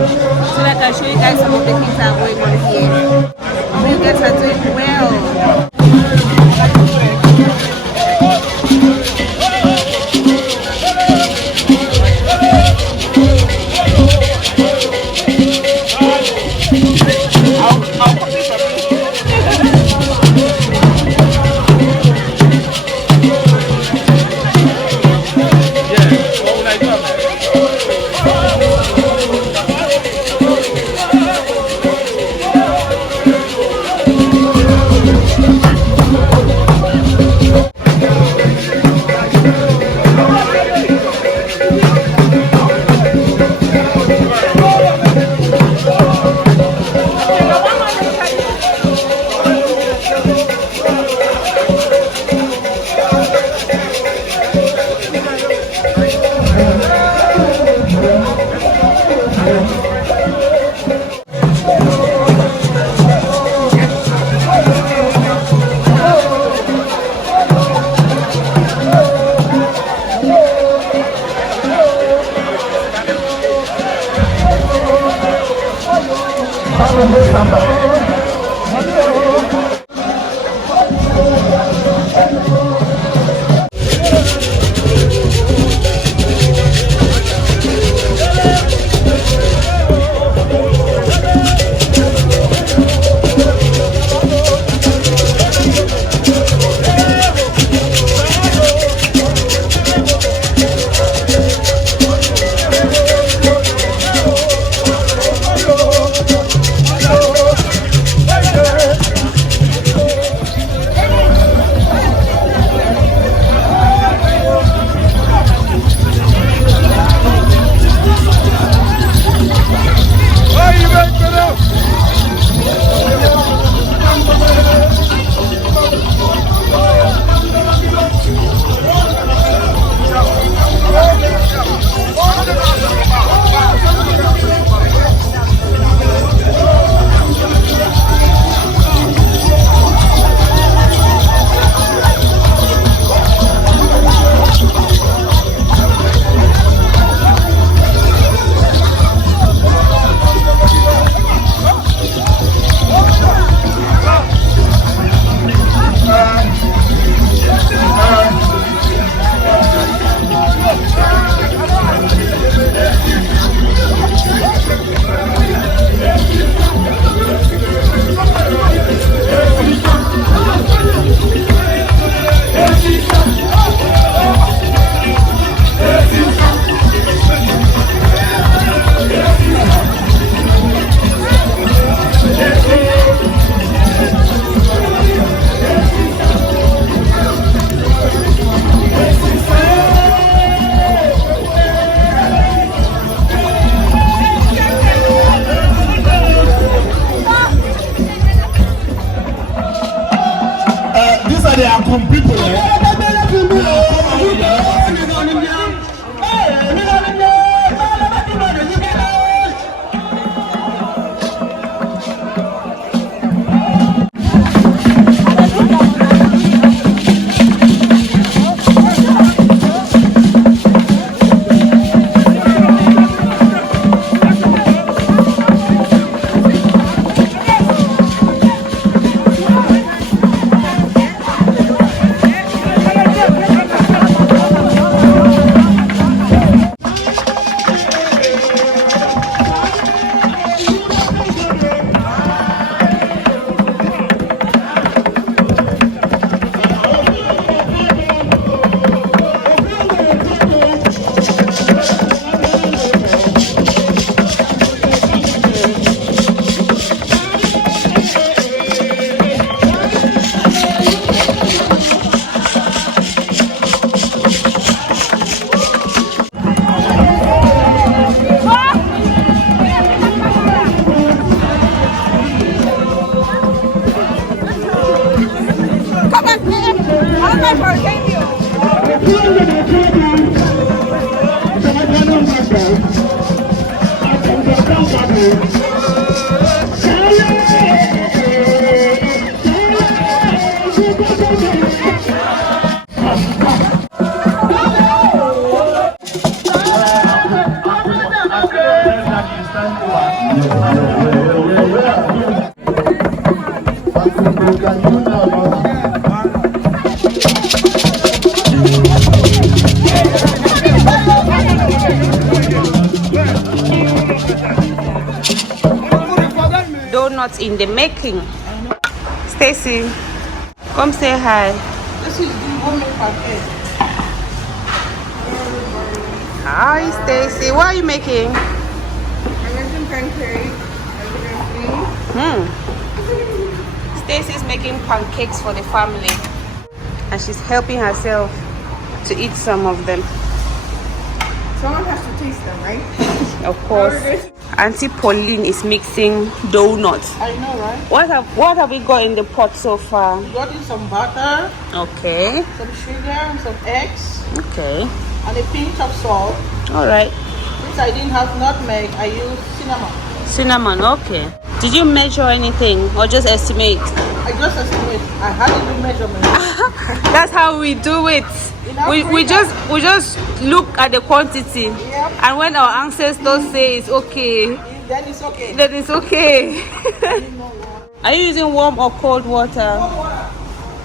So that I can show you guys some of the things that are going on here. You guys are doing well. Donuts in the making. Stacy, come say hi. This is the homemade pancake. Hi, Stacy. What are you making? I'm making pancake. Stacy's making pancakes for the family, and she's helping herself to eat some of them. Someone has to taste them, right? Of course. Auntie Pauline is mixing donuts. I know, right? What have we got in the pot so far? We got in some butter, Okay. some sugar, some eggs, Okay. and a pinch of salt. All right. Since I didn't have nutmeg, I used cinnamon. Cinnamon. Okay. Did you measure anything or just estimate? I just estimate. I had to do measurement. That's how we do it. We just look at the quantity, Yep. and when our ancestors say it's okay, Then it's okay. then it's okay. Are you using warm or cold water?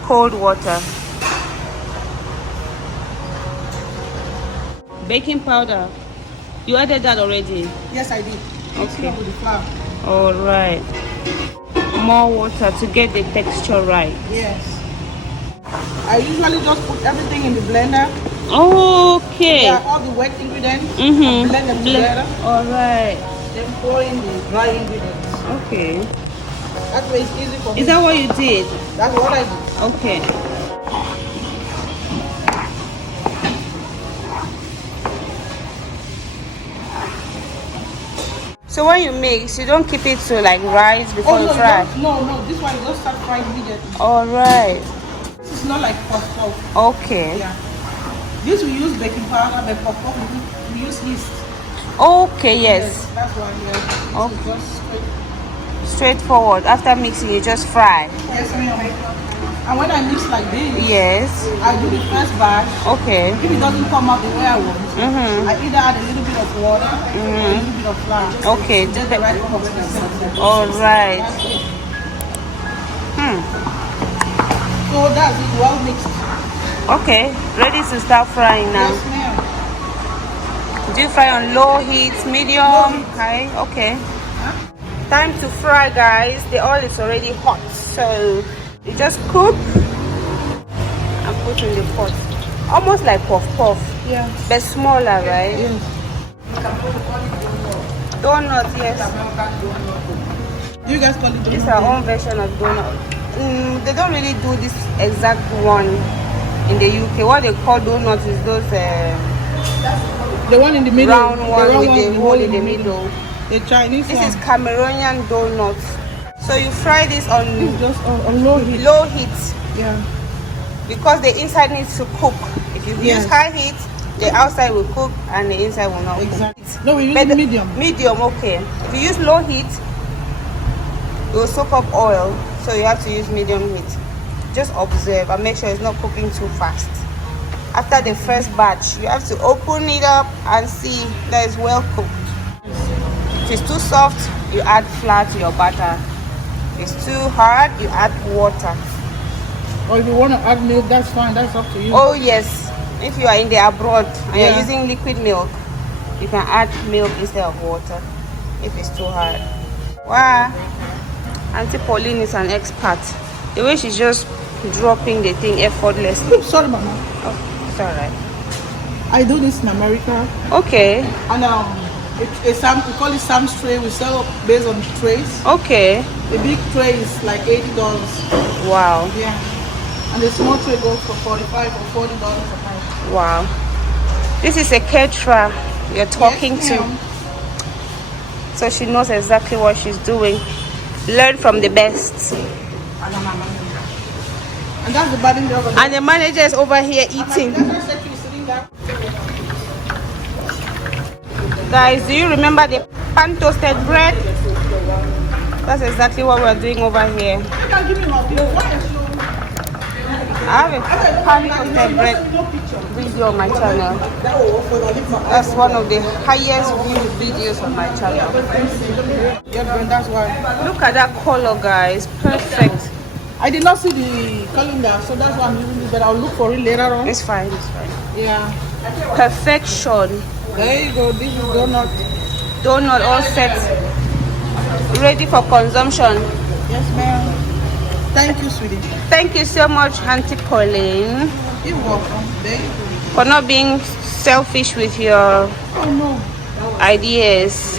Cold water. Baking powder. You added that already? Yes, I did. Okay. With the flour. All right. More water to get the texture right. Yes. I usually just put everything in the blender. Okay. Yeah, all the wet ingredients. Mm-hmm. Blend them together. All right. Then pour in the dry ingredients. Okay. That way it's easy for me. Is that what you did? That's what I do. Okay. So when you mix, you don't keep it to like rise before you fry? No. This one just start frying immediately. All right. This is not like puff puff. Okay. Yeah. This we use baking powder, but puff puff we use yeast. Okay, yes. That's why we are just Straightforward. After mixing, you just fry. Yes, ma'am. And when I mix like this, Yes. I do the first batch. Okay. If it doesn't come out the way I want, I either add a little bit of water or a little bit of flour. Okay. Just the right consistency. All right. So that's it, well mixed. Okay. Ready to start frying now. Yes, ma'am. Do you fry on low heat, medium, high? Okay. Time to fry, guys. The oil is already hot, so you just cook and put in the pot. Almost like puff puff. Yeah. But smaller, right? Yes. Donut, yes. Do you guys call it donut? It's our own version of donut. They don't really do this exact one in the UK. What they call donuts is those The one in the middle. round one with the hole in the middle. The Chinese This one. is Cameroonian donuts. So you fry this on It's just on low heat. low heat Yeah. because the inside needs to cook. If you Yes. use high heat, the outside will cook and the inside will not Exactly. cook. No, we use But medium. Medium, okay. If you use low heat, it will soak up oil. So you have to use medium heat. Just observe and make sure it's not cooking too fast. After the first batch, you have to open it up and see that it's well cooked. If it's too soft, you add flour to your batter. If it's too hard, you add water. Or if you want to add milk, that's fine. That's up to you. Oh yes, if you are in the abroad and Yeah. you're using liquid milk, you can add milk instead of water if it's too hard. Wow, Auntie Pauline is an expert. The way she's just dropping the thing effortlessly. Sorry, Mama. Oh, it's alright. I do this in America. Okay, And we call it Sam's tray. We sell based on trays. okay. The big tray is like $80. Wow, Yeah. And the small tray goes for $45 or $40 a night. wow. This is a caterer you're talking Yes, to. ma'am. So she knows exactly what she's doing. Learn from the best. And that's the burden over there. And the manager is over here eating. Guys, do you remember the pan toasted bread? That's exactly what we're doing over here. I have a pan toasted bread video on my channel. That's one of the highest viewed videos on my channel. Yeah, that's why. Look at that color, guys. Perfect. I I did not see the calendar, so that's why I'm using this, but I'll look for it later on. It's fine, it's fine. Yeah. Perfection. There you go. This is donut. Donut all set, ready for consumption. Yes, ma'am. Thank you, sweetie. Thank you so much, Auntie Pauline, You're welcome. There you go. for not being selfish with your Oh, no. ideas.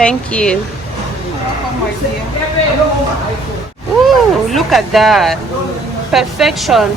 Thank you. Welcome, my dear. Ooh, look at that. Perfection.